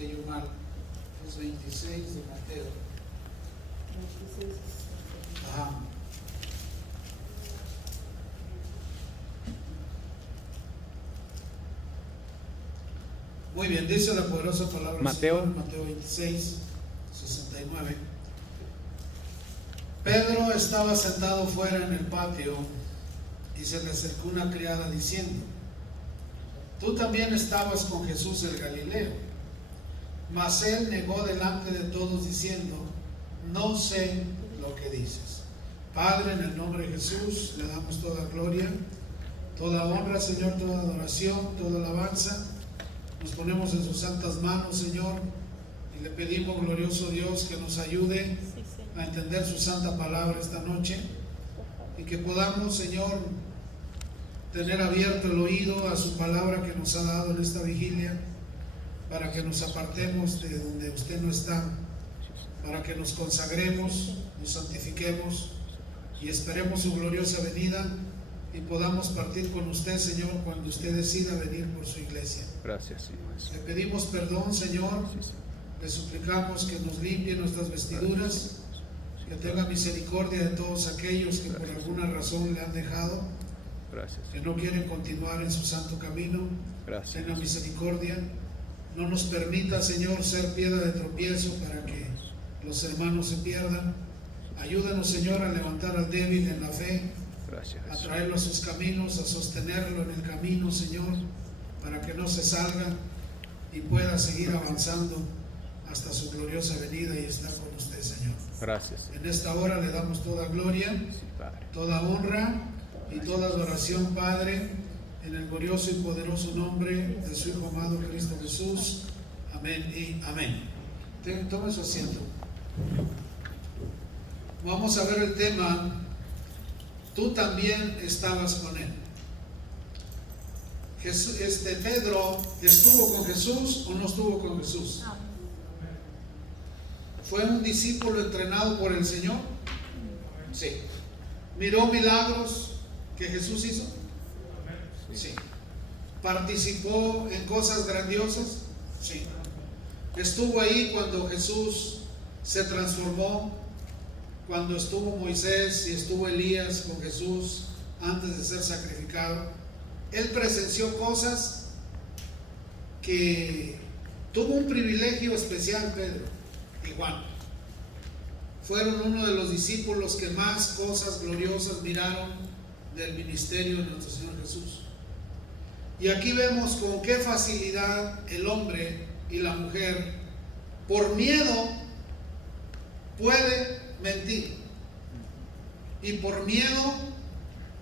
apunté yo mal, es 26 de Mateo. 26. Ajá. Muy bien, dice la poderosa palabra del Mateo. Señor, Mateo 26, 69. Pedro estaba sentado fuera en el patio y se le acercó una criada diciendo: tú también estabas con Jesús el Galileo. Mas él negó delante de todos diciendo: no sé lo que dices. Padre, en el nombre de Jesús le damos toda gloria, toda honra, Señor, toda adoración, toda alabanza. Nos ponemos en sus santas manos, Señor, y le pedimos, glorioso Dios, que nos ayude a entender su santa palabra esta noche, y que podamos, Señor, tener abierto el oído a su palabra que nos ha dado en esta vigilia, para que nos apartemos de donde usted no está, para que nos consagremos, nos santifiquemos y esperemos su gloriosa venida, y podamos partir con usted, Señor, cuando usted decida venir por su iglesia. Gracias, Señor. Le pedimos perdón, Señor, le suplicamos que nos limpie nuestras vestiduras, que tenga misericordia de todos aquellos que por alguna razón le han dejado, Gracias. que no quieren continuar en su santo camino. Gracias. Tenga misericordia, no nos permita, Señor, ser piedra de tropiezo para que los hermanos se pierdan. Ayúdanos, Señor, a levantar al débil en la fe, Gracias, a Jesús. traerlo a sus caminos, a sostenerlo en el camino, Señor, para que no se salga y pueda seguir avanzando hasta su gloriosa venida y estar con usted, Señor. Gracias, Señor. En esta hora le damos toda gloria, Sí, Padre. toda honra y toda adoración, Padre, en el glorioso y poderoso nombre de su Hijo amado Cristo Jesús. Amén y amén. Tome su asiento. Vamos a ver el tema: tú también estabas con él. Pedro, ¿estuvo con Jesús o no estuvo con Jesús? ¿Fue un discípulo entrenado por el Señor? Sí. ¿Miró milagros que Jesús hizo? Sí. ¿Participó en cosas grandiosas? Sí. ¿Estuvo ahí cuando Jesús se transformó? Cuando estuvo Moisés y estuvo Elías con Jesús antes de ser sacrificado. Él presenció cosas que tuvo un privilegio especial. Pedro y Juan fueron uno de los discípulos que más cosas gloriosas miraron del ministerio de nuestro Señor Jesús. Y aquí vemos con qué facilidad el hombre y la mujer, por miedo, puede mentir, y por miedo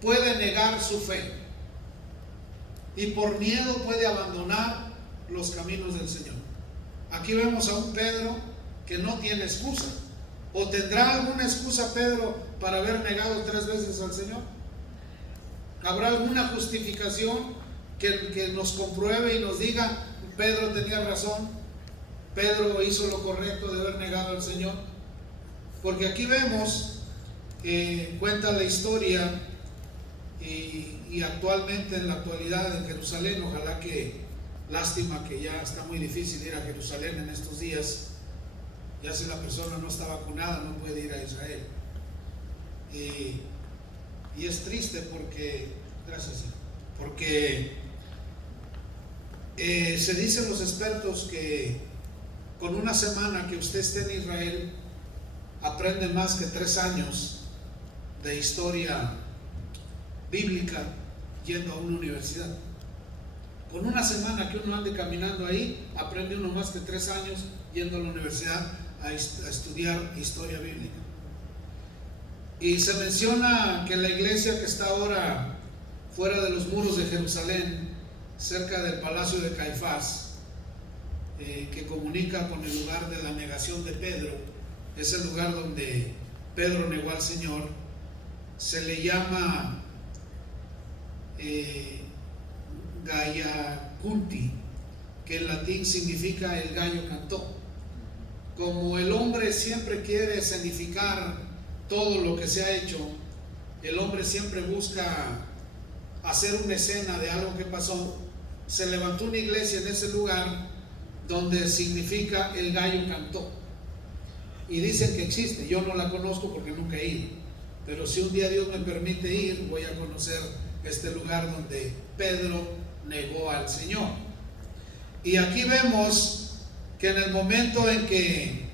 puede negar su fe, y por miedo puede abandonar los caminos del Señor. Aquí vemos a un Pedro que no tiene excusa. ¿O tendrá alguna excusa Pedro para haber negado 3 veces al Señor? ¿Habrá alguna justificación que nos compruebe y nos diga: Pedro tenía razón, Pedro hizo lo correcto de haber negado al Señor? Porque aquí vemos que cuenta la historia, y actualmente, en la actualidad, en Jerusalén, ojalá que, lástima que ya está muy difícil ir a Jerusalén en estos días. Ya si la persona no está vacunada no puede ir a Israel, y es triste porque, gracias, porque se dicen los expertos que con una semana que usted esté en Israel aprende más que 3 años de historia bíblica yendo a una universidad. Con una semana que uno ande caminando ahí, aprende uno más que 3 años yendo a la universidad a estudiar historia bíblica. Y se menciona que la iglesia que está ahora fuera de los muros de Jerusalén, cerca del palacio de Caifás, que comunica con el lugar de la negación de Pedro, es el lugar donde Pedro negó al Señor, se le llama Gallaculti, que en latín significa el gallo cantó. Como el hombre siempre quiere escenificar todo lo que se ha hecho, el hombre siempre busca hacer una escena de algo que pasó. Se levantó una iglesia en ese lugar donde significa el gallo cantó. Y dicen que existe. Yo no la conozco porque nunca he ido. Pero si un día Dios me permite ir, voy a conocer este lugar donde Pedro negó al Señor. Y aquí vemos que en el momento en que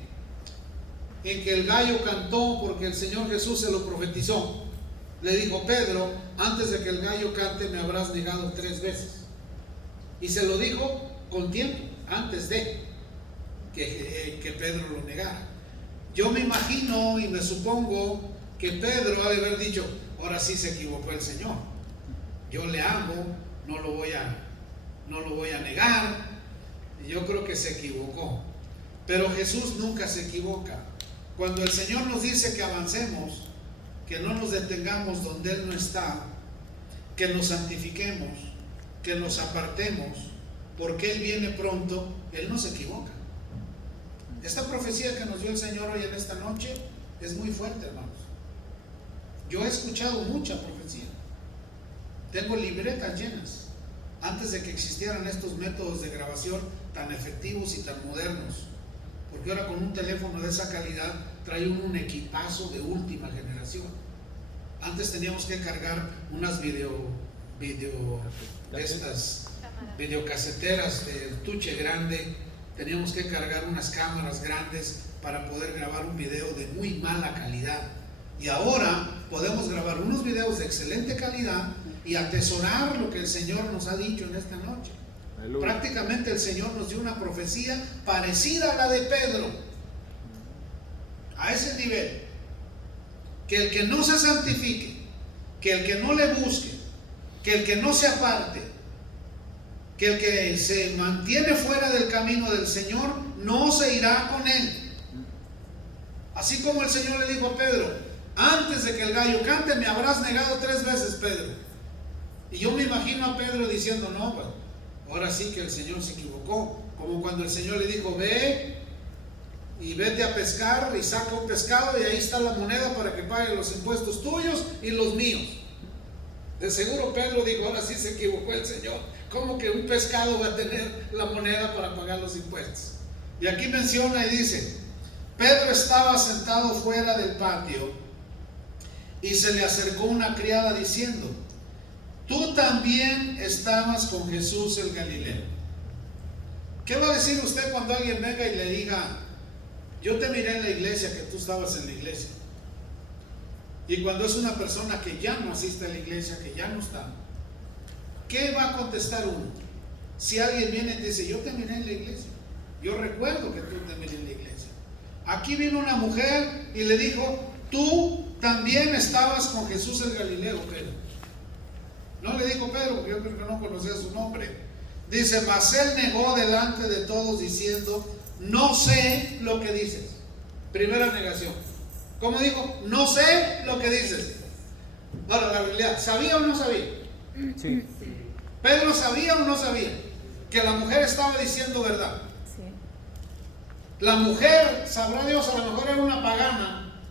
el gallo cantó, porque el Señor Jesús se lo profetizó, le dijo: Pedro, antes de que el gallo cante me habrás negado 3 veces. Y se lo dijo con tiempo, antes de que Pedro lo negara. Yo me imagino y me supongo que Pedro ha de haber dicho: ahora sí se equivocó el Señor, yo le amo, no lo voy a negar. Y yo creo que se equivocó. Pero Jesús nunca se equivoca. Cuando el Señor nos dice que avancemos, que no nos detengamos donde Él no está, que nos santifiquemos, que nos apartemos, porque Él viene pronto, Él no se equivoca. Esta profecía que nos dio el Señor hoy en esta noche es muy fuerte, hermanos. Yo he escuchado mucha profecía. Tengo libretas llenas. Antes de que existieran estos métodos de grabación tan efectivos y tan modernos. Porque ahora con un teléfono de esa calidad trae un equipazo de última generación. Antes teníamos que cargar unas videocaseteras de tuche grande. Teníamos que cargar unas cámaras grandes para poder grabar un video de muy mala calidad. Y ahora podemos grabar unos videos de excelente calidad y atesorar lo que el Señor nos ha dicho en esta noche. Aleluya. Prácticamente el Señor nos dio una profecía parecida a la de Pedro, a ese nivel, que el que no se santifique, que el que no le busque, que el que no se aparte, que el que se mantiene fuera del camino del Señor, no se irá con Él. Así como el Señor le dijo a Pedro: antes de que el gallo cante me habrás negado 3 veces, Pedro. Y yo me imagino a Pedro diciendo: no, pues ahora sí que el Señor se equivocó. Como cuando el Señor le dijo: ve y vete a pescar y saca un pescado y ahí está la moneda para que pague los impuestos tuyos y los míos. De seguro Pedro dijo: ahora sí se equivocó el Señor. ¿Cómo que un pescado va a tener la moneda para pagar los impuestos? Y aquí menciona y dice: Pedro estaba sentado fuera del patio y se le acercó una criada diciendo: tú también estabas con Jesús el Galileo. ¿Qué va a decir usted cuando alguien venga y le diga: yo te miré en la iglesia, que tú estabas en la iglesia? Y cuando es una persona que ya no asiste a la iglesia, que ya no está, ¿qué va a contestar uno? Si alguien viene y te dice: yo te miré en la iglesia, yo recuerdo que tú te miré en la iglesia. Aquí vino una mujer y le dijo: tú también estabas con Jesús el Galileo, Pedro. No le dijo Pedro, porque yo creo que no conocía su nombre. Dice: mas él negó delante de todos diciendo: no sé lo que dices. Primera negación. ¿Cómo dijo? No sé lo que dices. Ahora, la realidad, ¿sabía o no sabía? Sí. ¿Pedro sabía o no sabía que la mujer estaba diciendo verdad? Sí. La mujer, sabrá Dios, a lo mejor era una pagana,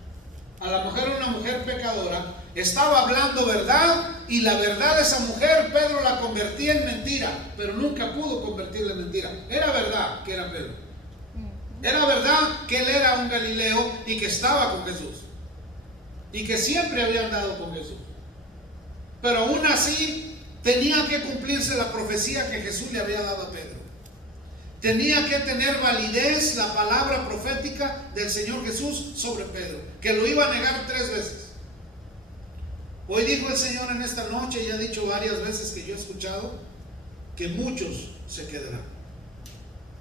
a lo mejor era una mujer pecadora, estaba hablando verdad, y la verdad de esa mujer Pedro la convertía en mentira, pero nunca pudo convertirla en mentira. Era verdad que era Pedro, era verdad que él era un Galileo y que estaba con Jesús y que siempre había andado con Jesús, pero aún así tenía que cumplirse la profecía que Jesús le había dado a Pedro. Tenía que tener validez la palabra profética del Señor Jesús sobre Pedro, que lo iba a negar 3 veces. Hoy dijo el Señor en esta noche, y ha dicho varias veces que yo he escuchado, que muchos se quedarán.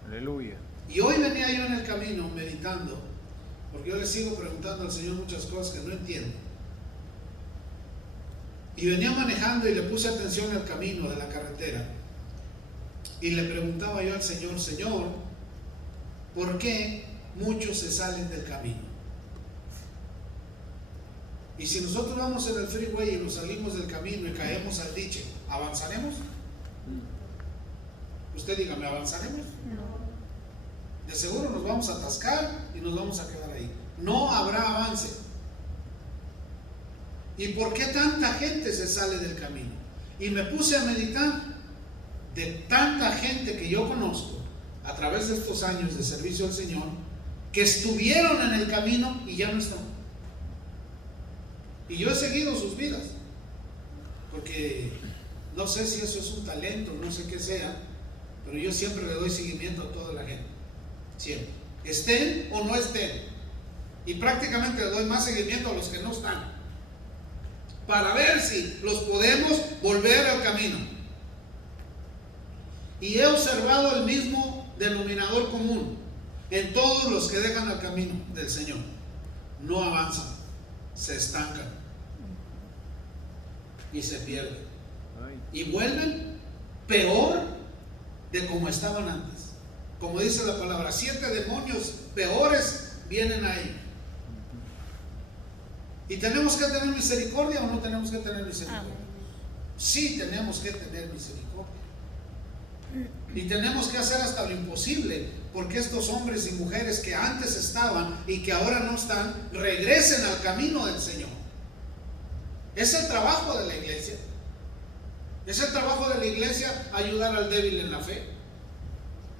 Aleluya. Y hoy venía yo en el camino meditando, porque yo le sigo preguntando al Señor muchas cosas que no entiendo. Y venía manejando y le puse atención al camino de la carretera. Y le preguntaba yo al Señor: Señor, ¿por qué muchos se salen del camino? Y si nosotros vamos en el freeway y nos salimos del camino y caemos al dique, ¿avanzaremos? Usted dígame, ¿avanzaremos? No. De seguro nos vamos a atascar y nos vamos a quedar ahí. No habrá avance. ¿Y por qué tanta gente se sale del camino? Y me puse a meditar de tanta gente que yo conozco a través de estos años de servicio al Señor, que estuvieron en el camino y ya no están. Y yo he seguido sus vidas, porque no sé si eso es un talento, no sé qué sea, pero yo siempre le doy seguimiento a toda la gente, siempre, estén o no estén, y prácticamente le doy más seguimiento a los que no están, para ver si los podemos volver al camino. Y he observado el mismo denominador común en todos los que dejan el camino del Señor: no avanzan, se estancan y se pierden, y vuelven peor de como estaban antes. Como dice la palabra, 7 demonios peores vienen ahí. ¿Y tenemos que tener misericordia o no tenemos que tener misericordia? Sí, tenemos que tener misericordia. Y tenemos que hacer hasta lo imposible porque estos hombres y mujeres que antes estaban y que ahora no están, regresen al camino del Señor. Es el trabajo de la iglesia. Es el trabajo de la iglesia ayudar al débil en la fe.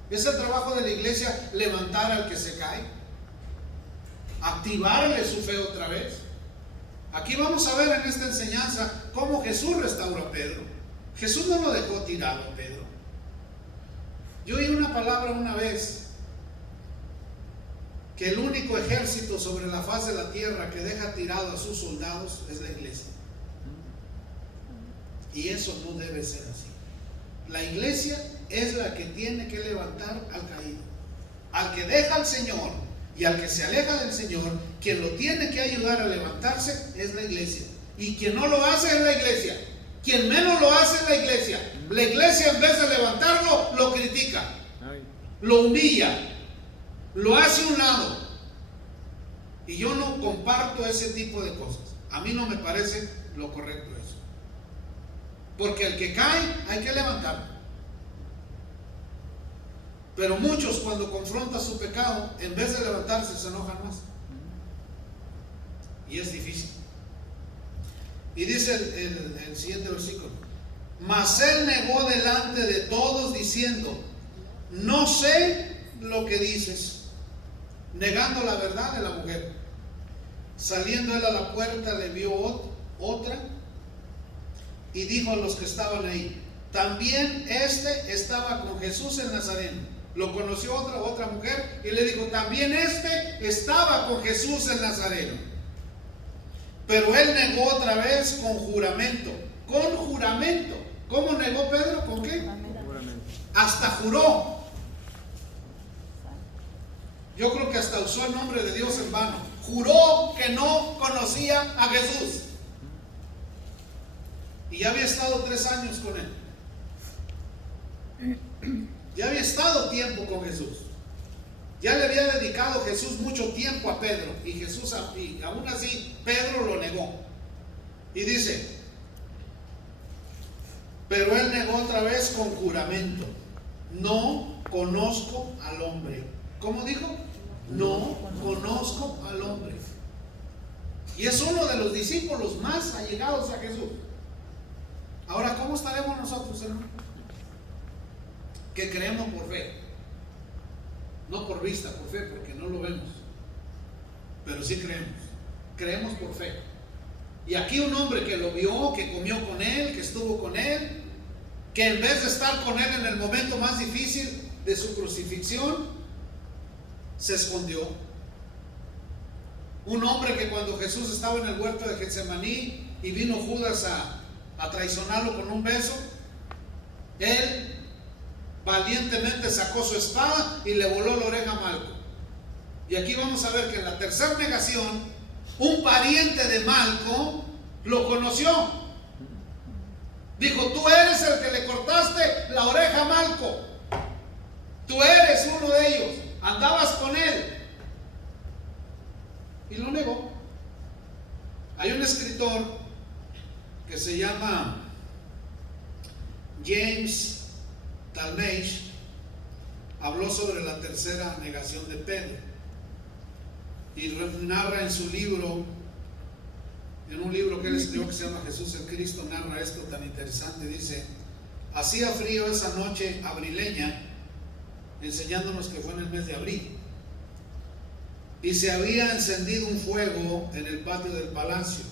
Es el trabajo de la iglesia levantar al que se cae, activarle su fe otra vez. Aquí vamos a ver en esta enseñanza cómo Jesús restauró a Pedro. Jesús no lo dejó tirado a Pedro. Yo oí una palabra una vez, que el único ejército sobre la faz de la tierra que deja tirado a sus soldados es la iglesia. Y eso no debe ser así. La iglesia es la que tiene que levantar al caído, al que deja al Señor y al que se aleja del Señor. Quien lo tiene que ayudar a levantarse es la iglesia, y quien no lo hace es la iglesia. Quien menos lo hace es la iglesia. La iglesia, en vez de levantarlo, lo critica, lo humilla, lo hace a un lado. Y yo no comparto ese tipo de cosas. A mí no me parece lo correcto eso, porque el que cae hay que levantarlo. Pero muchos, cuando confrontan su pecado, en vez de levantarse, se enojan más, y es difícil. Y dice el siguiente versículo: mas él negó delante de todos diciendo: no sé lo que dices, negando la verdad de la mujer. Saliendo él a la puerta, le vio otra, y dijo a los que estaban ahí: también este estaba con Jesús el Nazareno. Lo conoció otra mujer y le dijo: también este estaba con Jesús el Nazareno. Pero él negó otra vez con juramento. Con juramento. ¿Cómo negó Pedro? ¿Con qué? Hasta juró. Yo creo que hasta usó el nombre de Dios en vano. Juró que no conocía a Jesús. Y ya había estado 3 años con él. Ya había estado tiempo con Jesús. Ya le había dedicado Jesús mucho tiempo a Pedro. Y Jesús, y aún así, Pedro lo negó. Y dice: pero él negó otra vez con juramento: no conozco al hombre. ¿Cómo dijo? No conozco al hombre. Y es uno de los discípulos más allegados a Jesús. Ahora, ¿cómo estaremos nosotros, hermano? Que creemos por fe, no por vista, por fe, porque no lo vemos, pero sí creemos por fe. Y aquí un hombre que lo vio, que comió con él, que estuvo con él, que en vez de estar con él en el momento más difícil de su crucifixión, se escondió. Un hombre que cuando Jesús estaba en el huerto de Getsemaní y vino Judas a traicionarlo con un beso, él valientemente sacó su espada y le voló la oreja a Malco. Y aquí vamos a ver que en la tercera negación, un pariente de Malco lo conoció. Dijo: tú eres el que le cortaste la oreja a Malco. Tú eres uno de ellos. Andabas con él. Y lo negó. Hay un escritor que se llama James Talmage, habló sobre la tercera negación de Pedro y narra en su libro, en un libro que él escribió que se llama Jesús el Cristo, narra esto tan interesante. Dice: hacía frío esa noche abrileña enseñándonos que fue en el mes de abril. Y se había encendido un fuego en el patio del palacio.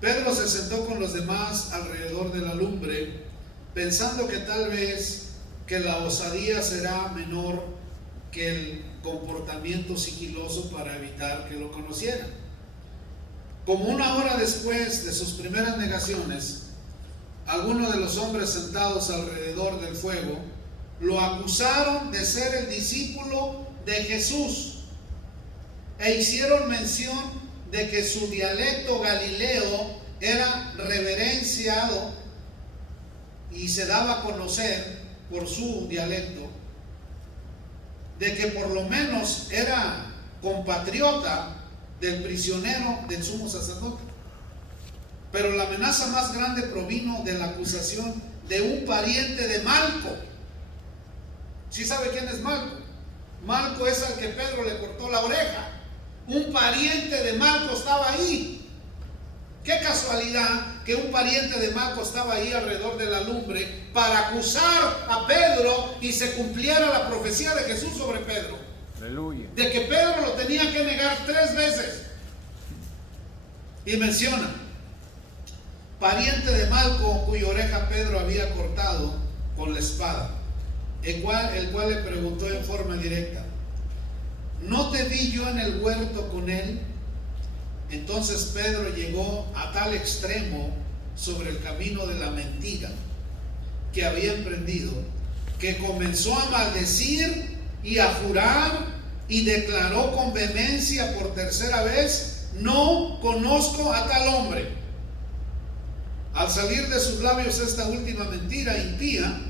Pedro se sentó con los demás alrededor de la lumbre, pensando que tal vez que la osadía será menor que el comportamiento sigiloso para evitar que lo conocieran. Como una hora después de sus primeras negaciones, algunos de los hombres sentados alrededor del fuego lo acusaron de ser el discípulo de Jesús e hicieron mención de que su dialecto galileo era reverenciado y se daba a conocer por su dialecto, de que por lo menos era compatriota del prisionero del sumo sacerdote. Pero la amenaza más grande provino de la acusación de un pariente de Malco. ¿Sí sabe quién es Malco? Malco es al que Pedro le cortó la oreja. Un pariente de Malco estaba ahí. Qué casualidad que un pariente de Malco estaba ahí alrededor de la lumbre para acusar a Pedro y se cumpliera la profecía de Jesús sobre Pedro. Aleluya. De que Pedro lo tenía que negar 3 veces. Y menciona: pariente de Malco, cuya oreja Pedro había cortado con la espada, el cual le preguntó en forma directa: ¿no te vi yo en el huerto con él? Entonces Pedro llegó a tal extremo sobre el camino de la mentira que había emprendido, que comenzó a maldecir y a jurar, y declaró con vehemencia por 3ª vez: no conozco a tal hombre. Al salir de sus labios esta última mentira impía,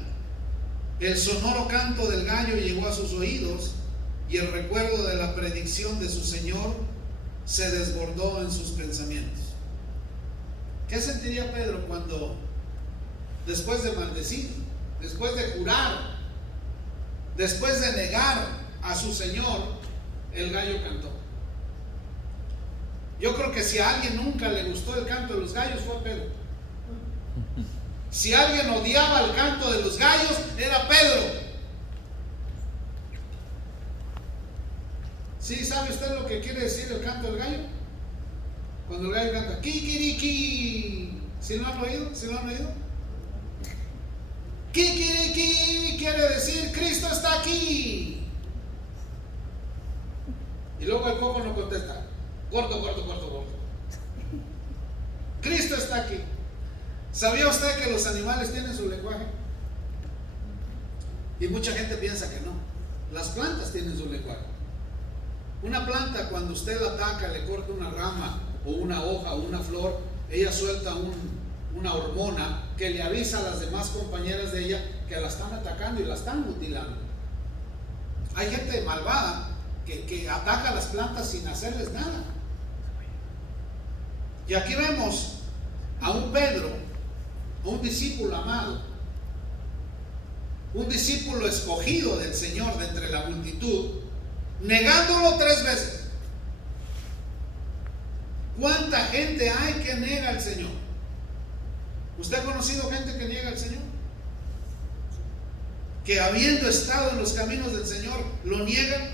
el sonoro canto del gallo llegó a sus oídos, y el recuerdo de la predicción de su Señor se desbordó en sus pensamientos. ¿Qué sentiría Pedro cuando, después de maldecir, después de jurar, después de negar a su Señor, el gallo cantó? Yo creo que si a alguien nunca le gustó el canto de los gallos fue a Pedro. Si alguien odiaba el canto de los gallos, era Pedro. ¿Sí sabe usted lo que quiere decir el canto del gallo? Cuando el gallo canta kikiriki, ¿sí lo han oído? ¿Sí lo han oído? Kikiriki quiere decir Cristo está aquí. Y luego el coco no contesta: corto. Cristo está aquí. ¿Sabía usted que los animales tienen su lenguaje? Y mucha gente piensa que no. Las plantas tienen su lenguaje. Una planta, cuando usted la ataca, le corta una rama o una hoja o una flor, ella suelta una hormona que le avisa a las demás compañeras de ella que la están atacando y la están mutilando. Hay gente malvada que ataca a las plantas sin hacerles nada. Y aquí vemos a un Pedro, un discípulo amado, un discípulo escogido del Señor de entre la multitud, negándolo 3 veces. ¿Cuánta gente hay que niega al Señor? ¿Usted ha conocido gente que niega al Señor? Que habiendo estado en los caminos del Señor, lo niegan,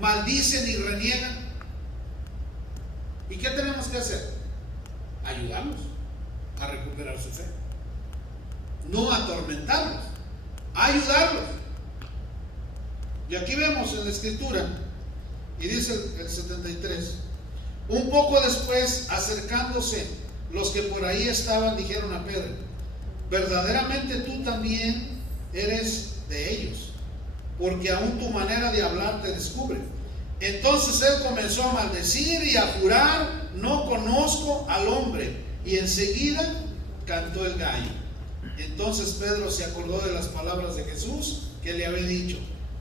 maldicen y reniegan. ¿Y qué tenemos que hacer? Ayudarlos a recuperar su fe. No atormentarlos, ayudarlos. Y aquí vemos en la escritura, y dice el 73: un poco después, acercándose los que por ahí estaban, dijeron a Pedro: verdaderamente tú también eres de ellos, porque aún tu manera de hablar te descubre. Entonces él comenzó a maldecir y a jurar: no conozco al hombre. Y enseguida cantó el gallo. Entonces Pedro se acordó de las palabras de Jesús que le había dicho: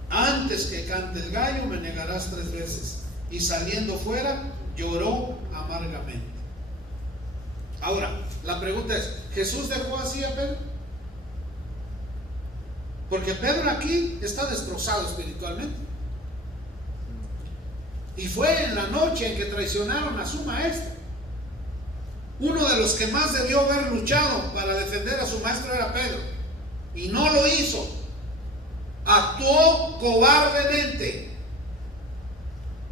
antes que cante el gallo me negarás 3 veces. Y saliendo fuera lloró amargamente. Ahora, la pregunta es: ¿Jesús dejó así a Pedro? Porque Pedro aquí está destrozado espiritualmente. Y fue en la noche en que traicionaron a su maestro. Uno de los que más debió haber luchado para defender a su maestro era Pedro, y no lo hizo. Actuó cobardemente.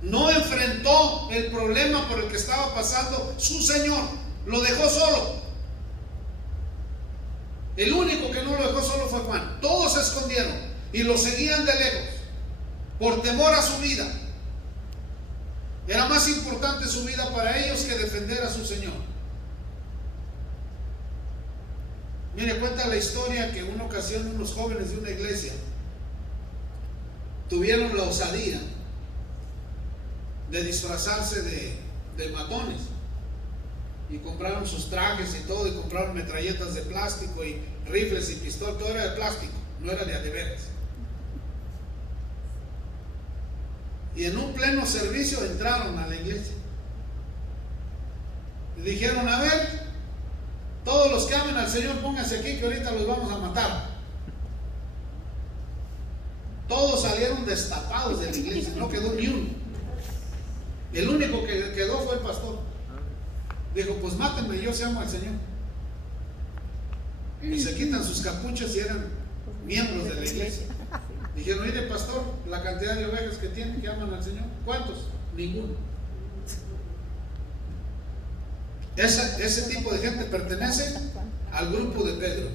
No enfrentó el problema por el que estaba pasando su Señor. Lo dejó solo. El único que no lo dejó solo fue Juan. Todos se escondieron y lo seguían de lejos por temor a su vida. Era más importante su vida para ellos que defender a su Señor. Mire, cuenta la historia que en una ocasión unos jóvenes de una iglesia tuvieron la osadía de disfrazarse de matones y compraron sus trajes y todo, y compraron metralletas de plástico y rifles y pistolas. Todo era de plástico, no era de veras. Y en un pleno servicio entraron a la iglesia y dijeron: a ver, todos los que amen al Señor, pónganse aquí que ahorita los vamos a matar. Todos salieron destapados de la iglesia, no quedó ni uno. El único que quedó fue el pastor. Dijo: pues mátenme, yo se amo al Señor. Y se quitan sus capuchas y eran miembros de la iglesia. Dijeron: mire, pastor, la cantidad de ovejas que tienen que aman al Señor, ¿cuántos? Ninguno. Ese tipo de gente pertenece al grupo de Pedro,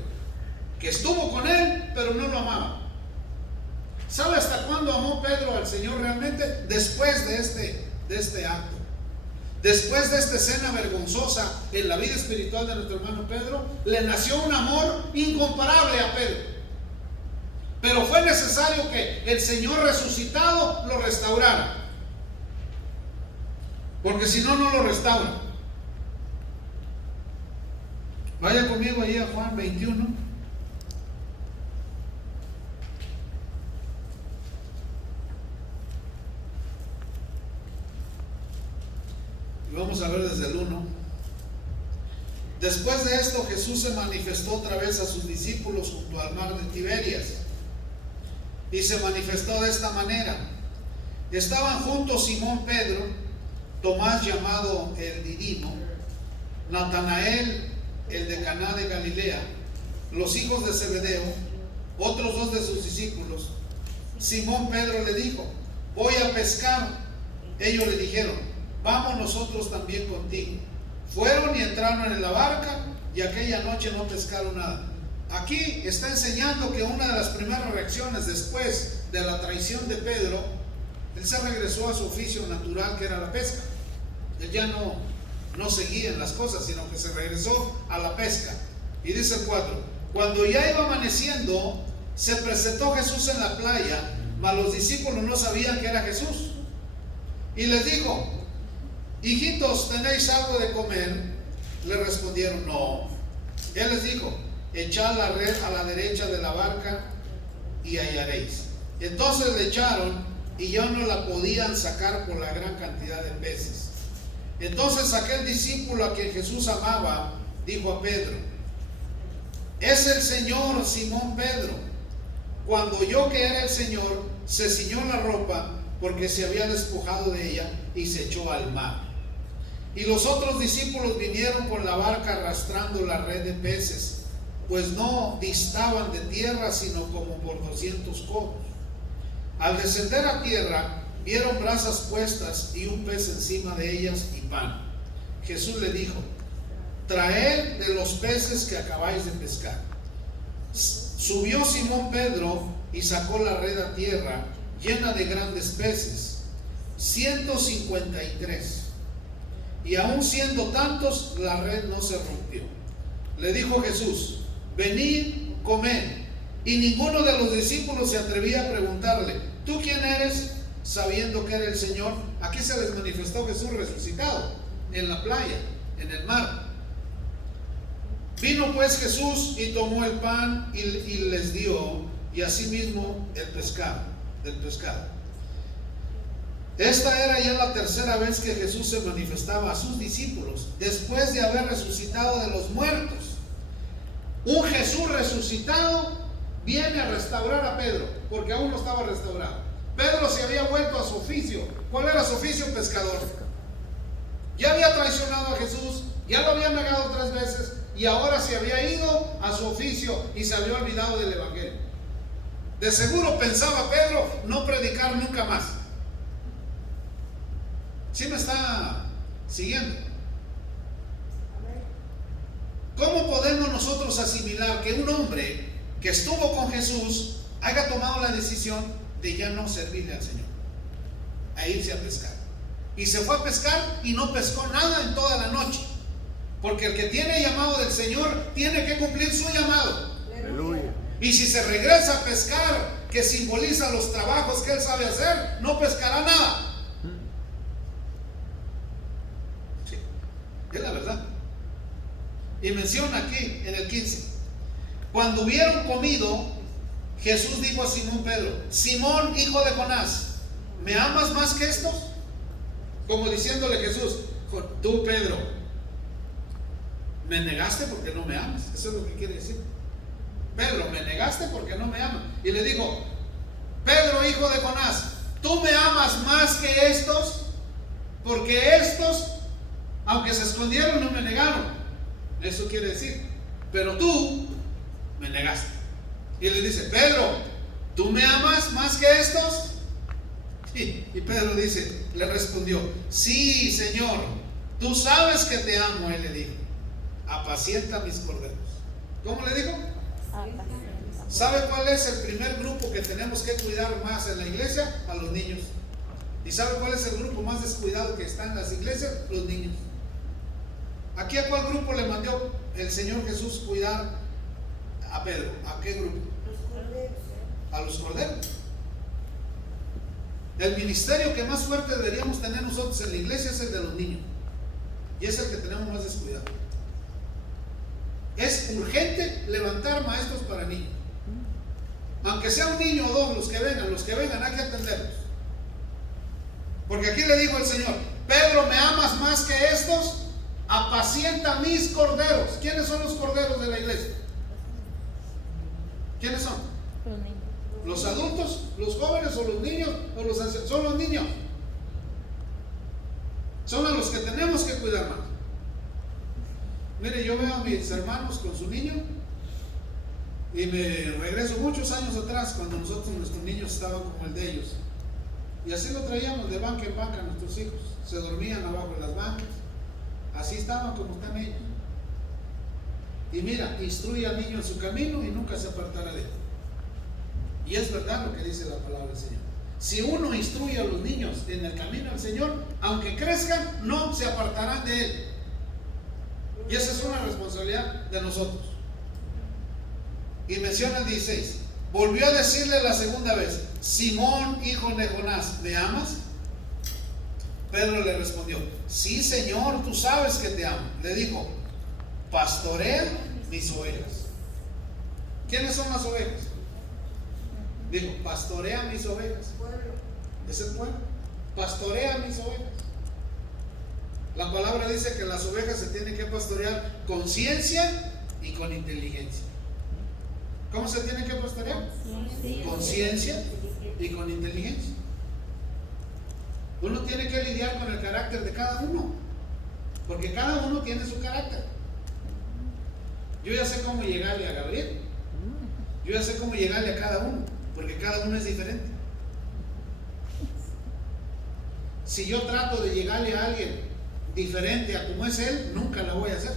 que estuvo con él, pero no lo amaba. ¿Sabe hasta cuándo amó Pedro al Señor realmente? Después de este acto. Después de esta escena vergonzosa en la vida espiritual de nuestro hermano Pedro, le nació un amor incomparable a Pedro. Pero fue necesario que el Señor resucitado lo restaurara, porque si no, no lo restaura. Vaya conmigo ahí a Juan 21. Y vamos a ver desde el 1. Después de esto, Jesús se manifestó otra vez a sus discípulos junto al mar de Tiberias. Y se manifestó de esta manera. Estaban juntos Simón Pedro, Tomás llamado el Didimo, Natanael el de Caná de Galilea, los hijos de Zebedeo, otros dos de sus discípulos. Simón Pedro le dijo: voy a pescar. Ellos le dijeron: vamos nosotros también contigo. Fueron y entraron en la barca, y aquella noche no pescaron nada. Aquí está enseñando que una de las primeras reacciones después de la traición de Pedro, él se regresó a su oficio natural, que era la pesca. Él ya no seguía en las cosas, sino que se regresó a la pesca. Y dice el 4: cuando ya iba amaneciendo, se presentó Jesús en la playa, mas los discípulos no sabían que era Jesús. Y les dijo: hijitos, ¿tenéis algo de comer? Le respondieron: no. Él les dijo: echad la red a la derecha de la barca y hallaréis. Entonces le echaron y ya no la podían sacar por la gran cantidad de peces. Entonces aquel discípulo a quien Jesús amaba dijo a Pedro: es el Señor. Simón Pedro, cuando oyó que era el Señor, se ciñó la ropa porque se había despojado de ella y se echó al mar. Y los otros discípulos vinieron con la barca arrastrando la red de peces, pues no distaban de tierra sino como por 200 codos. Al descender a tierra, vieron brasas puestas y un pez encima de ellas y pan. Jesús le dijo: traed de los peces que acabáis de pescar. Subió Simón Pedro y sacó la red a tierra, llena de grandes peces, 153. Y aun siendo tantos, la red no se rompió. Le dijo Jesús: venid, comed. Y ninguno de los discípulos se atrevía a preguntarle: ¿tú quién eres? Sabiendo que era el Señor. Aquí se les manifestó Jesús resucitado en la playa, en el mar. Vino pues Jesús y tomó el pan y les dio, y asimismo el pescado, del pescado. Esta era ya la tercera vez que Jesús se manifestaba a sus discípulos después de haber resucitado de los muertos. Un Jesús resucitado viene a restaurar a Pedro, porque aún no estaba restaurado. Pedro se había vuelto a su oficio. ¿Cuál era su oficio? Pescador. Ya había traicionado a Jesús, ya lo había negado 3 veces, y ahora se había ido a su oficio y se había olvidado del evangelio. De seguro pensaba Pedro no predicar nunca más. ¿Sí me está siguiendo? ¿Cómo podemos nosotros asimilar que un hombre que estuvo con Jesús haya tomado la decisión de ya no servirle al Señor, a irse a pescar? Y se fue a pescar y no pescó nada en toda la noche, porque el que tiene llamado del Señor tiene que cumplir su llamado. Aleluya. Y si se regresa a pescar, que simboliza los trabajos que él sabe hacer, no pescará nada. Sí, es la verdad. Y menciona aquí en el 15: cuando hubieron comido, Jesús dijo a Simón Pedro: Simón, hijo de Jonás, ¿me amas más que estos? Como diciéndole Jesús: tú, Pedro, me negaste porque no me amas. Eso es lo que quiere decir. Pedro, me negaste porque no me amas. Y le dijo: Pedro, hijo de Jonás, ¿tú me amas más que estos? Porque estos, aunque se escondieron, no me negaron. Eso quiere decir, pero tú me negaste. Y le dice: Pedro, ¿tú me amas más que estos? Y Pedro dice, le respondió: sí, Señor, tú sabes que te amo. Él le dijo: apacienta mis corderos. ¿Cómo le dijo? ¿Sabe cuál es el primer grupo que tenemos que cuidar más en la iglesia? A los niños. ¿Y sabe cuál es el grupo más descuidado que está en las iglesias? Los niños. ¿Aquí a cuál grupo le mandó el Señor Jesús cuidar a Pedro? ¿A qué grupo? A los corderos. El ministerio que más fuerte deberíamos tener nosotros en la iglesia es el de los niños, y es el que tenemos más descuidado. Es urgente levantar maestros para niños, aunque sea un niño o dos, los que vengan hay que atenderlos. Porque aquí le dijo el Señor: Pedro, ¿me amas más que estos? Apacienta mis corderos. ¿Quiénes son los corderos de la iglesia? ¿Quiénes son? ¿Los adultos, los jóvenes o los niños o los ancianos? Son los niños. Son a los que tenemos que cuidar más. Mire, yo veo a mis hermanos con su niño y me regreso muchos años atrás, cuando nuestros niños estaban como el de ellos, y así lo traíamos de banca en banca a nuestros hijos. Se dormían abajo de las bancas, así estaban como están ellos. Y mira, instruye al niño en su camino y nunca se apartará de él. Y es verdad lo que dice la palabra del Señor. Si uno instruye a los niños en el camino del Señor, aunque crezcan, no se apartarán de él. Y esa es una responsabilidad de nosotros. Y menciona el 16: volvió a decirle la segunda vez: Simón, hijo de Jonás, ¿me amas? Pedro le respondió: sí, Señor, tú sabes que te amo. Le dijo: pastorea mis ovejas. ¿Quiénes son las ovejas? Dijo: pastorea mis ovejas. Es el pueblo. Pastorea mis ovejas. La palabra dice que las ovejas se tienen que pastorear con ciencia y con inteligencia. ¿Cómo se tienen que pastorear? Con ciencia y con inteligencia. Uno tiene que lidiar con el carácter de cada uno, porque cada uno tiene su carácter. Yo ya sé cómo llegarle a Gabriel, yo ya sé cómo llegarle a cada uno, porque cada uno es diferente. Si yo trato de llegarle a alguien diferente a como es él, nunca la voy a hacer.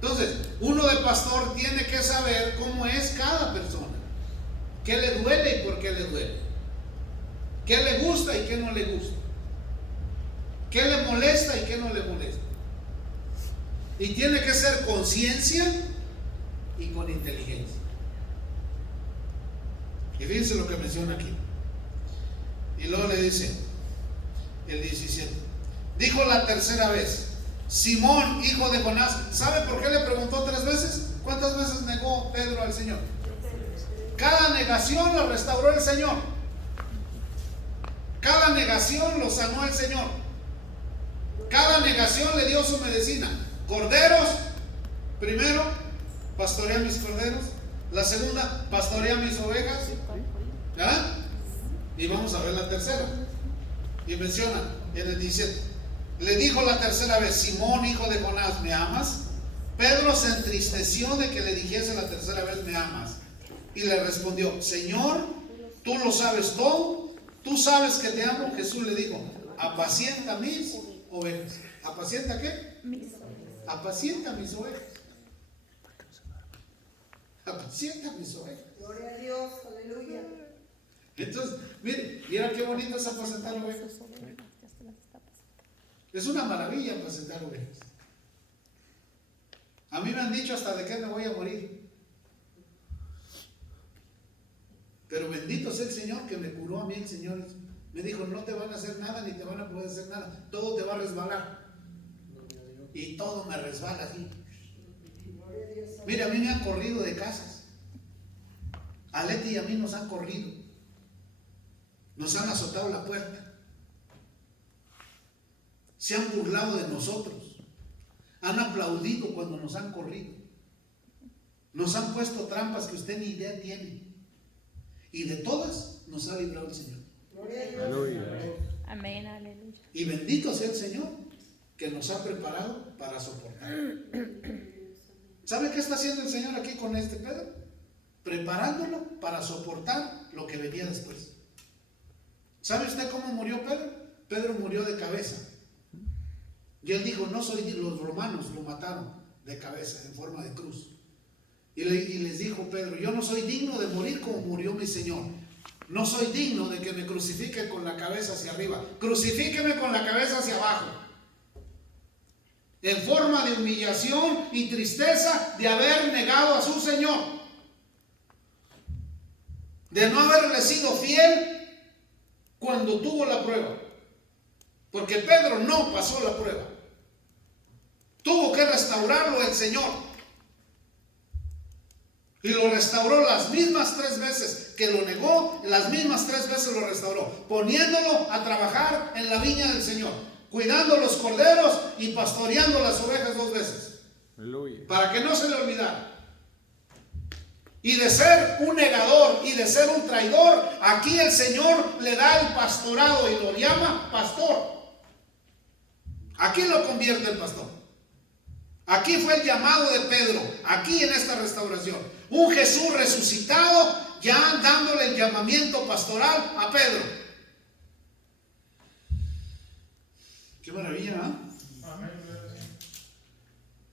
Entonces, uno de pastor tiene que saber cómo es cada persona, qué le duele y por qué le duele, qué le gusta y qué no le gusta, qué le molesta y qué no le molesta. Y tiene que ser con ciencia y con inteligencia. Y fíjense lo que menciona aquí. Y luego le dice el 17: dijo la tercera vez: Simón, hijo de Jonás. ¿Sabe por qué le preguntó 3 veces? ¿Cuántas veces negó Pedro al Señor? Cada negación lo restauró el Señor. Cada negación lo sanó el Señor. Cada negación le dio su medicina. Corderos, primero, pastorea mis corderos. La segunda, pastorea mis ovejas. ¿Ya? Y vamos a ver la tercera. Y menciona en el 17: le dijo la tercera vez: Simón, hijo de Jonás, ¿me amas? Pedro se entristeció de que le dijese la tercera vez: ¿me amas? Y le respondió: Señor, tú lo sabes todo, tú sabes que te amo. Jesús le dijo: apacienta mis ovejas. ¿Apacienta qué? Apacienta mis ovejas. Apacienta mis ovejas. Gloria a Dios, aleluya. Entonces, mire, mira qué bonito es apacentar ovejas. Es una maravilla apacentar ovejas. A mí me han dicho hasta de qué me voy a morir. Pero bendito sea el Señor que me curó a mí. El Señor me dijo: no te van a hacer nada ni te van a poder hacer nada. Todo te va a resbalar. Y todo me resbala así. Mira, a mí me han corrido de casas. A Leti y a mí nos han corrido. Nos han azotado la puerta. Se han burlado de nosotros. Han aplaudido cuando nos han corrido. Nos han puesto trampas que usted ni idea tiene. Y de todas nos ha librado el Señor. Aleluya. Amén, aleluya. Y bendito sea el Señor que nos ha preparado para soportar. ¿Sabe qué está haciendo el Señor aquí con este Pedro? Preparándolo para soportar lo que venía después. ¿Sabe usted cómo murió Pedro? Pedro murió de cabeza. Y él dijo: no soy, los romanos lo mataron de cabeza en forma de cruz. Y les dijo Pedro: yo no soy digno de morir como murió mi Señor. No soy digno de que me crucifiquen con la cabeza hacia arriba. Crucifíqueme con la cabeza hacia abajo. En forma de humillación y tristeza de haber negado a su Señor. De no haberle sido fiel cuando tuvo la prueba. Porque Pedro no pasó la prueba. Tuvo que restaurarlo el Señor. Y lo restauró las mismas 3 veces que lo negó, las mismas 3 veces lo restauró, poniéndolo a trabajar en la viña del Señor, cuidando los corderos y pastoreando las ovejas 2 veces. Aleluya. Para que no se le olvidara. Y de ser un negador y de ser un traidor, aquí el Señor le da el pastorado y lo llama pastor. Aquí lo convierte el pastor. Aquí fue el llamado de Pedro, aquí en esta restauración. Un Jesús resucitado, ya dándole el llamamiento pastoral a Pedro. Qué maravilla, ¿eh?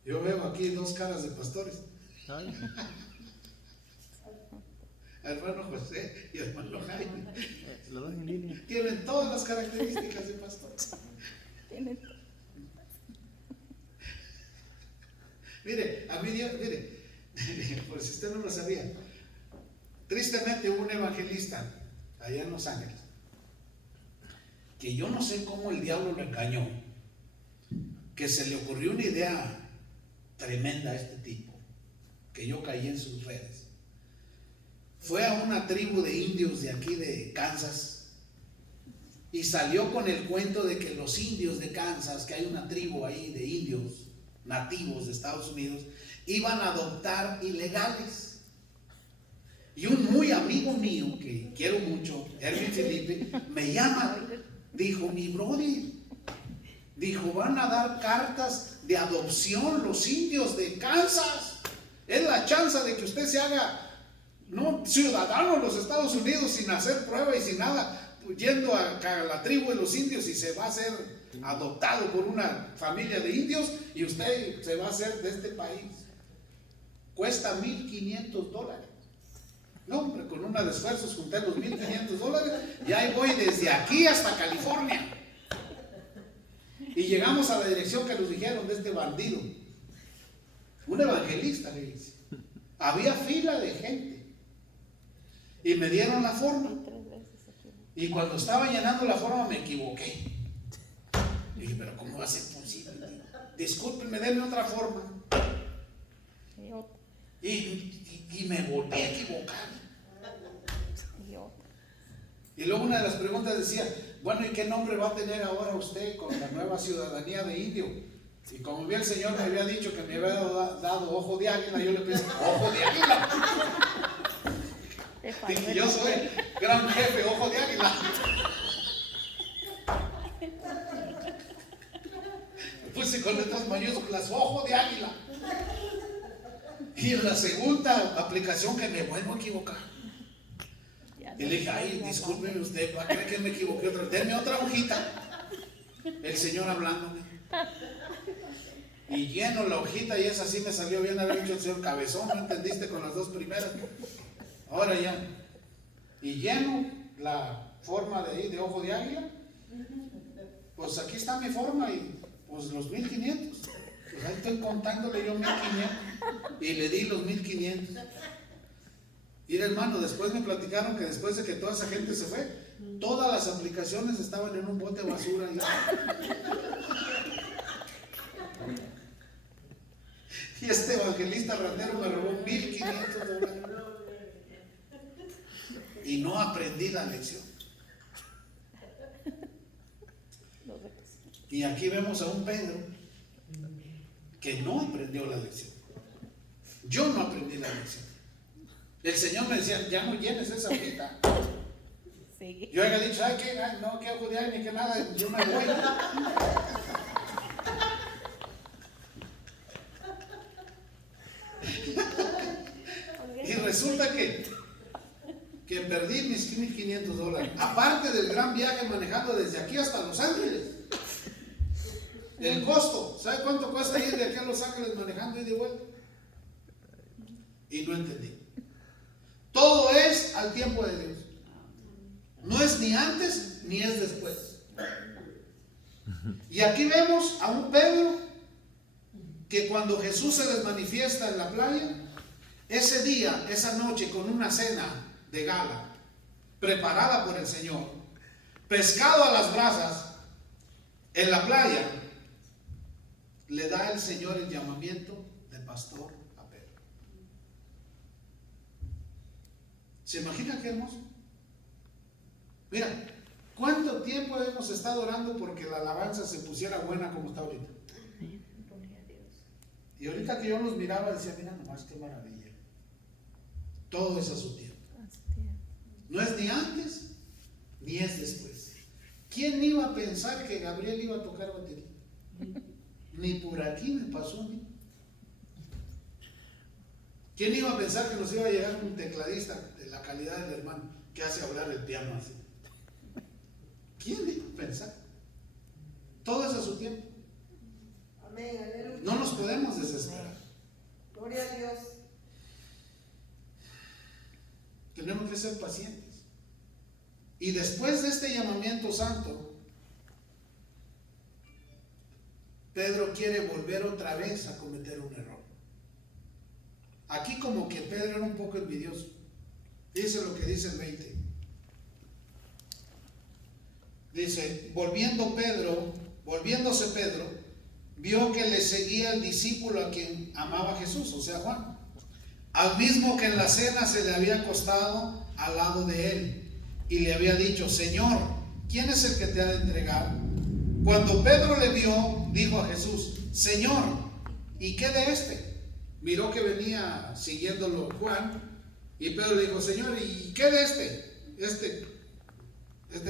Yo veo aquí 2 caras de pastores. Hermano José y hermano Jaime. Tienen todas las características de pastor. Mire, a mí Dios, mire, por si usted no lo sabía, tristemente hubo un evangelista allá en Los Ángeles, que yo no sé cómo el diablo lo engañó, que se le ocurrió una idea tremenda a este tipo, que yo caí en sus redes. Fue a una tribu de indios de aquí de Kansas y salió con el cuento de que los indios de Kansas, que hay una tribu ahí de indios nativos de Estados Unidos, iban a adoptar ilegales. Y un muy amigo mío que quiero mucho, Erwin Felipe, me llama, dijo: mi brother, dijo, van a dar cartas de adopción los indios de Kansas. Es la chance de que usted se haga ciudadano de los Estados Unidos sin hacer prueba y sin nada, yendo a la tribu de los indios, y se va a ser adoptado por una familia de indios y usted se va a hacer de este país. Cuesta $1,500. No, hombre, con una de esfuerzos junté los $1,500 y ahí voy desde aquí hasta California. Y llegamos a la dirección que nos dijeron de este bandido. Un evangelista, le dice. Había fila de gente. Y me dieron la forma. Y cuando estaba llenando la forma me equivoqué. Dije: pero ¿cómo va a ser posible? Discúlpenme, denme otra forma. Y me volví a equivocar. Y luego una de las preguntas decía: bueno, ¿y qué nombre va a tener ahora usted con la nueva ciudadanía de indio? Y como bien el Señor me había dicho que me había dado ojo de águila, yo le puse ojo de águila. Dije: yo soy gran jefe, ojo de águila. Puse con letras mayúsculas, ojo de águila. Y Y en la segunda aplicación que me vuelvo a equivocar. Y le dije, ay, discúlpeme usted, va a creer que me equivoqué otra vez. Deme otra hojita. El Señor hablándome. Y lleno la hojita y esa sí me salió bien haber dicho el Señor cabezón, ¿no entendiste con las dos primeras? Ahora ya. Y lleno la forma de ahí de ojo de águila. Pues aquí está mi forma y pues los 1500. Pues ahí estoy contándole yo 1500. Y le di los 1500. Y hermano, después me platicaron que después de que toda esa gente se fue, todas las aplicaciones estaban en un bote de basura. Y este evangelista ratero me robó $1500. Y no aprendí la lección. Y aquí vemos a un Pedro que no aprendió la lección. Yo no aprendí la lección. El Señor me decía, ya no llenes esa hojita. Sí. Yo había dicho, ay, que no quiero judío ni que nada, yo me voy. Y resulta que perdí mis $1500. Aparte del gran viaje manejando desde aquí hasta Los Ángeles. El costo, ¿sabe cuánto cuesta ir de aquí a Los Ángeles manejando y de vuelta? Y no entendí. Todo es al tiempo de Dios. No es ni antes ni es después. Y aquí vemos a un Pedro que cuando Jesús se les manifiesta en la playa, ese día, esa noche, con una cena de gala preparada por el Señor, pescado a las brasas en la playa, le da el Señor el llamamiento de pastor a Pedro. ¿Se imagina qué hermoso? Mira, ¿cuánto tiempo hemos estado orando porque la alabanza se pusiera buena como está ahorita? Y ahorita que yo los miraba decía, mira nomás qué maravilla. Todo es a su tiempo. No es ni antes ni es después. ¿Quién iba a pensar que Gabriel iba a tocar batería? Ni por aquí me pasó a mí. ¿Quién iba a pensar que nos iba a llegar un tecladista de la calidad del hermano que hace hablar el piano así? ¿Quién iba a pensar? Todo es a su tiempo. Amén, aleluya. No nos podemos desesperar. Gloria a Dios. Tenemos que ser pacientes. Y después de este llamamiento santo, Pedro quiere volver otra vez a cometer un error. Aquí como que Pedro era un poco envidioso. Dice lo que dice el 20. Dice, volviéndose Pedro, vio que le seguía el discípulo a quien amaba Jesús, o sea Juan, al mismo que en la cena se le había acostado al lado de él y le había dicho, Señor, ¿quién es el que te ha de entregar? Cuando Pedro le vio, dijo a Jesús, Señor, ¿y qué de este? Miró que venía siguiéndolo Juan, y Pedro le dijo, Señor, ¿y qué de este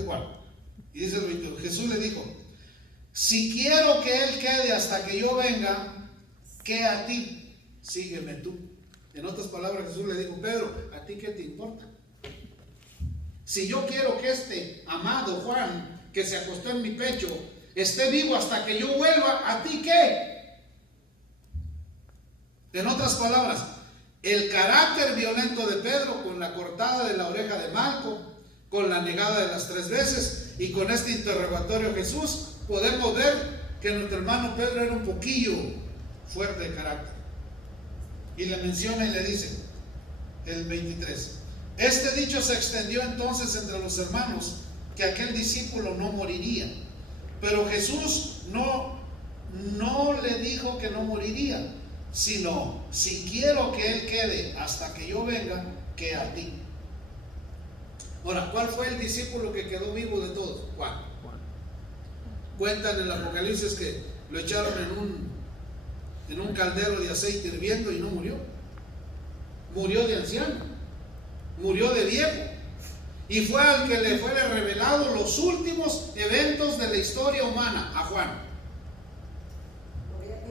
Juan? Y dice el 22, Jesús le dijo, si quiero que él quede hasta que yo venga, ¿qué a ti? Sígueme tú. En otras palabras, Jesús le dijo, Pedro, ¿a ti qué te importa? Si yo quiero que este amado Juan, que se acostó en mi pecho, esté vivo hasta que yo vuelva, ¿a ti qué? En otras palabras, el carácter violento de Pedro, con la cortada de la oreja de Malco, con la negada de las 3 veces y con este interrogatorio a Jesús, podemos ver que nuestro hermano Pedro era un poquillo fuerte de carácter. Y le menciona y le dice, el 23, este dicho se extendió entonces entre los hermanos, que aquel discípulo no moriría. Pero Jesús no le dijo que no moriría, sino, si quiero que él quede hasta que yo venga, que a ti. Ahora, ¿cuál fue el discípulo que quedó vivo de todos? Juan. Cuentan en el Apocalipsis que lo echaron en un caldero de aceite hirviendo y no murió. Murió de anciano, murió de viejo, y fue al que le fueron revelados los últimos eventos de la historia humana, a Juan.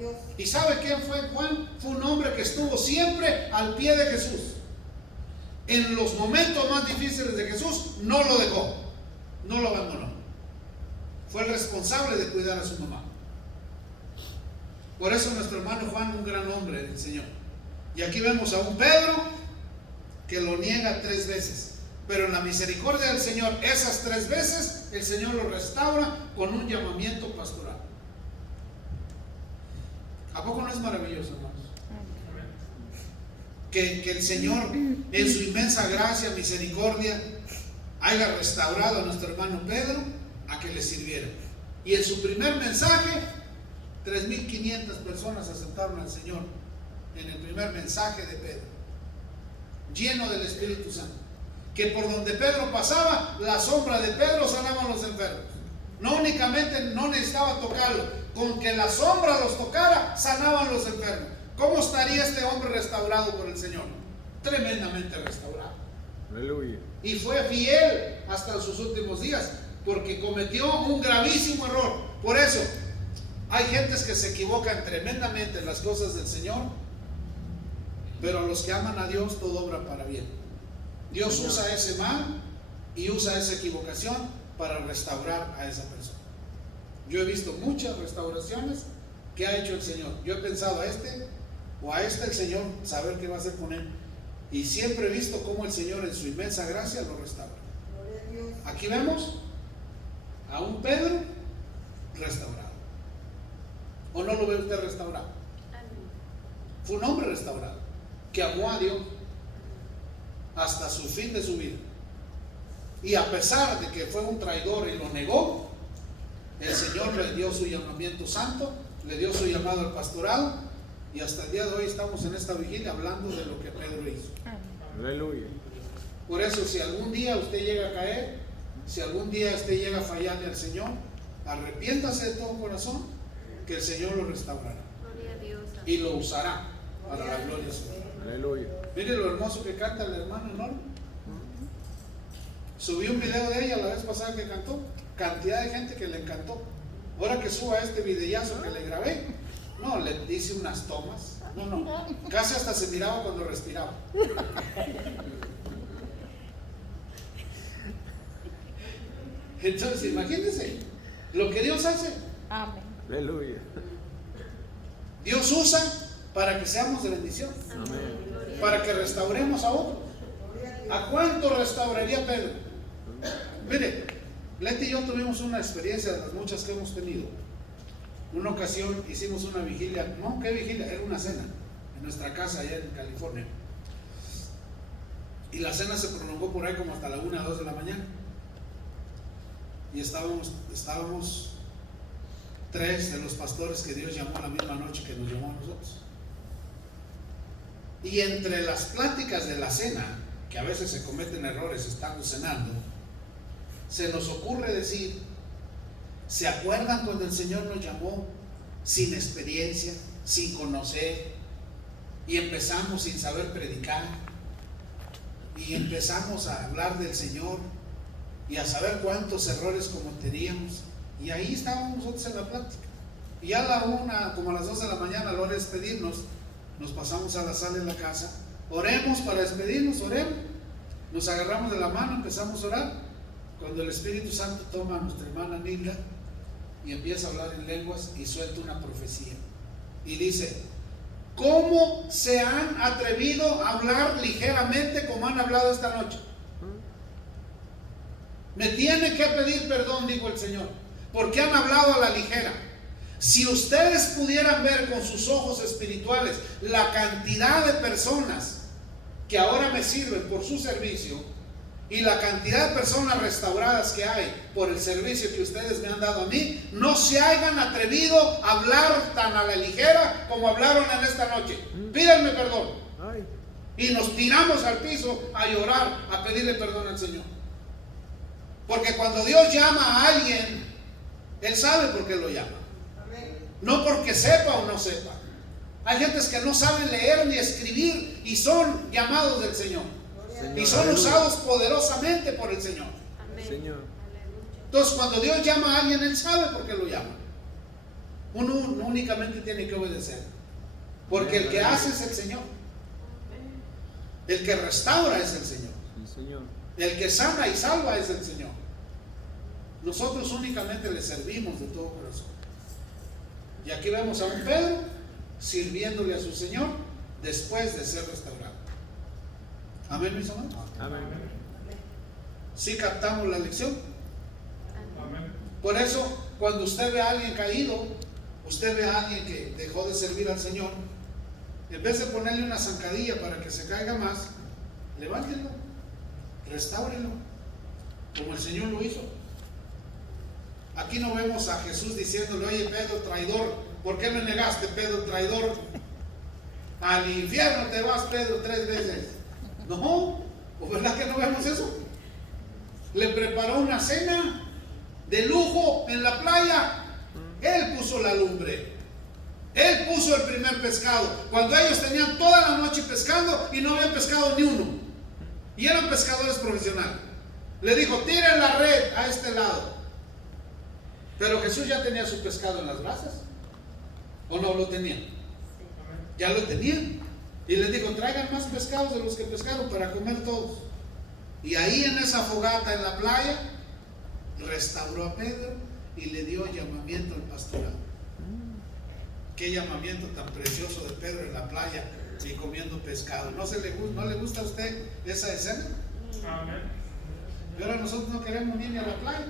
Dios. ¿Y sabe quién fue Juan? Fue un hombre que estuvo siempre al pie de Jesús. En los momentos más difíciles de Jesús, no lo dejó, no lo abandonó. Fue el responsable de cuidar a su mamá. Por eso nuestro hermano Juan, un gran hombre del Señor. Y aquí vemos a un Pedro que lo niega 3 veces. Pero en la misericordia del Señor, esas 3 veces, el Señor lo restaura con un llamamiento pastoral. ¿A poco no es maravilloso, hermanos? Que el Señor, en su inmensa gracia, misericordia, haya restaurado a nuestro hermano Pedro a que le sirviera. Y en su primer mensaje, 3.500 personas aceptaron al Señor en el primer mensaje de Pedro, lleno del Espíritu Santo. Que por donde Pedro pasaba, la sombra de Pedro sanaba a los enfermos. No únicamente no necesitaba tocarlo, con que la sombra los tocara, sanaban los enfermos. ¿Cómo estaría este hombre restaurado por el Señor? Tremendamente restaurado. Aleluya. Y fue fiel hasta sus últimos días, porque cometió un gravísimo error. Por eso, hay gentes que se equivocan tremendamente en las cosas del Señor, pero a los que aman a Dios todo obra para bien. Dios usa ese mal y usa esa equivocación para restaurar a esa persona. Yo he visto muchas restauraciones que ha hecho el Señor. Yo he pensado a este el Señor saber qué va a hacer con él, y siempre he visto cómo el Señor en su inmensa gracia lo restaura. Aquí vemos a un Pedro restaurado. ¿O no lo ve usted restaurado? Fue un hombre restaurado que amó a Dios hasta su fin de su vida, y a pesar de que fue un traidor y lo negó, el Señor le dio su llamamiento santo, le dio su llamado al pastorado, y hasta el día de hoy estamos en esta vigilia hablando de lo que Pedro hizo. Aleluya. Por eso, si algún día usted llega a caer, si algún día usted llega a fallarle al Señor, arrepiéntase de todo corazón, que el Señor lo restaurará y lo usará para la gloria de su nombre. Aleluya. Mire lo hermoso que canta el hermano Norma. Subí un video de ella la vez pasada que cantó. Cantidad de gente que le encantó. Ahora que suba este videazo que le grabé, no, le hice unas tomas. No, casi hasta se miraba cuando respiraba. Entonces, imagínense lo que Dios hace. Amén. Aleluya. Dios usa para que seamos de bendición. Amén. Para que restauremos a otros. ¿A cuánto restauraría Pedro? Mire, Leti y yo tuvimos una experiencia de las muchas que hemos tenido. Una ocasión hicimos una vigilia, no, ¿qué vigilia? Era una cena en nuestra casa allá en California. Y la cena se prolongó por ahí como hasta la 1 o 2 de la mañana. Y estábamos 3 de los pastores que Dios llamó a la misma noche que nos llamó a nosotros. Y entre las pláticas de la cena, que a veces se cometen errores estando cenando, se nos ocurre decir: ¿se acuerdan cuando el Señor nos llamó sin experiencia, sin conocer, y empezamos sin saber predicar, y empezamos a hablar del Señor y a saber cuántos errores cometeríamos? Y ahí estábamos nosotros en la plática, y ya a la 1, como a las 2 de la mañana, a la hora de despedirnos, nos pasamos a la sala de la casa. Oremos para despedirnos, oremos. Nos agarramos de la mano, empezamos a orar, cuando el Espíritu Santo toma a nuestra hermana Nilda y empieza a hablar en lenguas y suelta una profecía y dice: ¿cómo se han atrevido a hablar ligeramente como han hablado esta noche? Me tiene que pedir perdón, dijo el Señor, porque han hablado a la ligera. Si ustedes pudieran ver con sus ojos espirituales la cantidad de personas que ahora me sirven por su servicio, y la cantidad de personas restauradas que hay por el servicio que ustedes me han dado a mí, no se hayan atrevido a hablar tan a la ligera como hablaron en esta noche. Pídanme perdón. Y nos tiramos al piso a llorar, a pedirle perdón al Señor. Porque cuando Dios llama a alguien, Él sabe por qué lo llama. No porque sepa o no sepa. Hay gentes que no saben leer ni escribir y son llamados del Señor. Y son usados poderosamente por el Señor. Señor. Entonces, cuando Dios llama a alguien, Él sabe por qué lo llama. Uno no únicamente tiene que obedecer, porque el que hace es el Señor, el que restaura es el Señor, Sí, Señor. el que sana y salva es el Señor. Nosotros únicamente le servimos de todo corazón. Y aquí vemos a un Pedro sirviéndole a su Señor después de ser restaurado. Amén, mis hermanos. Amén. ¿Sí captamos la lección? Amén. Por eso, cuando usted ve a alguien caído, usted ve a alguien que dejó de servir al Señor, en vez de ponerle una zancadilla para que se caiga más, levántelo, restáurelo, como el Señor lo hizo. Aquí no vemos a Jesús diciéndole: oye, Pedro, traidor, ¿por qué me negaste, Pedro, traidor? Al infierno te vas, Pedro, 3 veces. No, ¿verdad que no vemos eso? Le preparó una cena de lujo en la playa. Él puso la lumbre, él puso el primer pescado, cuando ellos tenían toda la noche pescando y no habían pescado ni uno, y eran pescadores profesionales. Le dijo: tiren la red a este lado. Pero Jesús ya tenía su pescado en las brasas, ¿o no lo tenía? Ya lo tenían. Y les dijo: traigan más pescados de los que pescaron para comer todos. Y ahí en esa fogata en la playa restauró a Pedro y le dio llamamiento al pastorado. Qué llamamiento tan precioso de Pedro en la playa y comiendo pescado. ¿No le gusta a usted esa escena? Amén. Pero nosotros no queremos ir ni a la playa.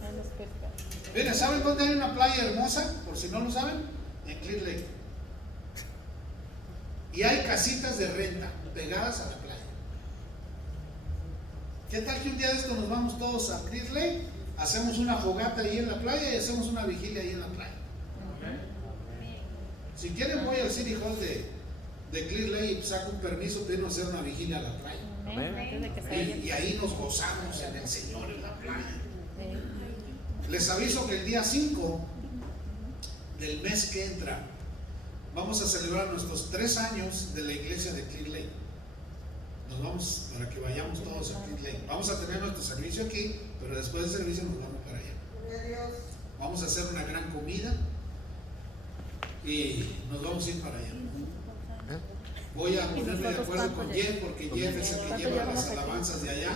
No nos pesca. Miren, ¿saben dónde hay una playa hermosa? Por si no lo saben, en Clear Lake. Y hay casitas de renta pegadas a la playa. ¿Qué tal que un día de esto nos vamos todos a Clear Lake? Hacemos una fogata ahí en la playa y hacemos una vigilia ahí en la playa. Si quieren, voy al City Hall de Clear Lake y saco un permiso para irnos a hacer una vigilia a la playa. Amén. Antes de que se vaya. Y ahí nos gozamos en el Señor en la playa. Sí. Les aviso que el día 5 del mes que entra vamos a celebrar nuestros 3 años de la iglesia de Clear Lake. Nos vamos para que vayamos todos a Clear Lake. Vamos a tener nuestro servicio aquí, pero después del servicio nos vamos para allá. Gloria a Dios. Vamos a hacer una gran comida y nos vamos a ir para allá. Voy a ponerme de acuerdo con Jeff, porque Jeff es el que lleva las alabanzas de allá.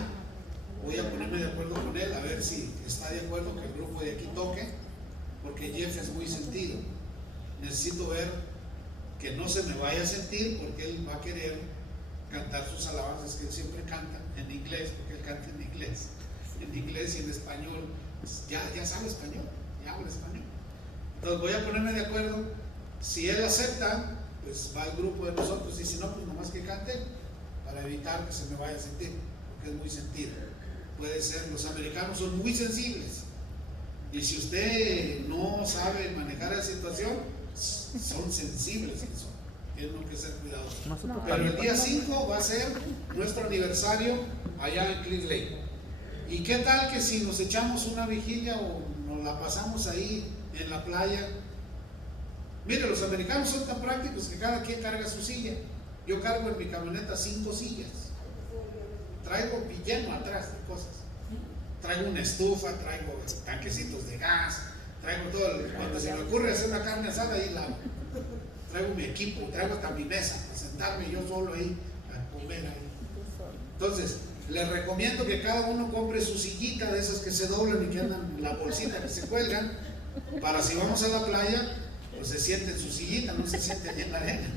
Voy a ponerme de acuerdo con él, a ver si está de acuerdo que el grupo de aquí toque, porque Jeff es muy sentido. Necesito ver que no se me vaya a sentir, porque él va a querer cantar sus alabanzas que él siempre canta en inglés, porque él canta en inglés y en español. Ya sabe español, ya habla español. Entonces voy a ponerme de acuerdo. Si él acepta, pues va al grupo de nosotros, y si no, pues nomás que cante, para evitar que se me vaya a sentir, porque es muy sentido. Puede ser, los americanos son muy sensibles, y si usted no sabe manejar la situación, son sensibles, tienen que ser cuidadosos. Pero el día 5 va a ser nuestro aniversario allá en Clear Lake. ¿Y qué tal que si nos echamos una vigilia o nos la pasamos ahí en la playa? Mire, los americanos son tan prácticos que cada quien carga su silla. Yo cargo en mi camioneta 5 sillas. Traigo lleno atrás de cosas. Traigo una estufa, traigo tanquecitos de gas, traigo todo. Cuando se me ocurre hacer una carne asada, ahí la hago. Traigo mi equipo, traigo hasta mi mesa para sentarme yo solo ahí a comer ahí. Entonces, les recomiendo que cada uno compre su sillita de esas que se doblan y que andan en la bolsita que se cuelgan, para si vamos a la playa, pues se siente en su sillita, no se siente en la arena,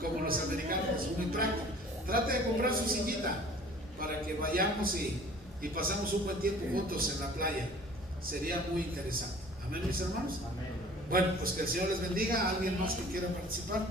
como los americanos, son muy prácticos. Trate de comprar su sillita para que vayamos y pasemos un buen tiempo juntos en la playa. Sería muy interesante. Amén, mis hermanos. Amén. Bueno, pues que el Señor les bendiga. ¿Alguien más que quiera participar?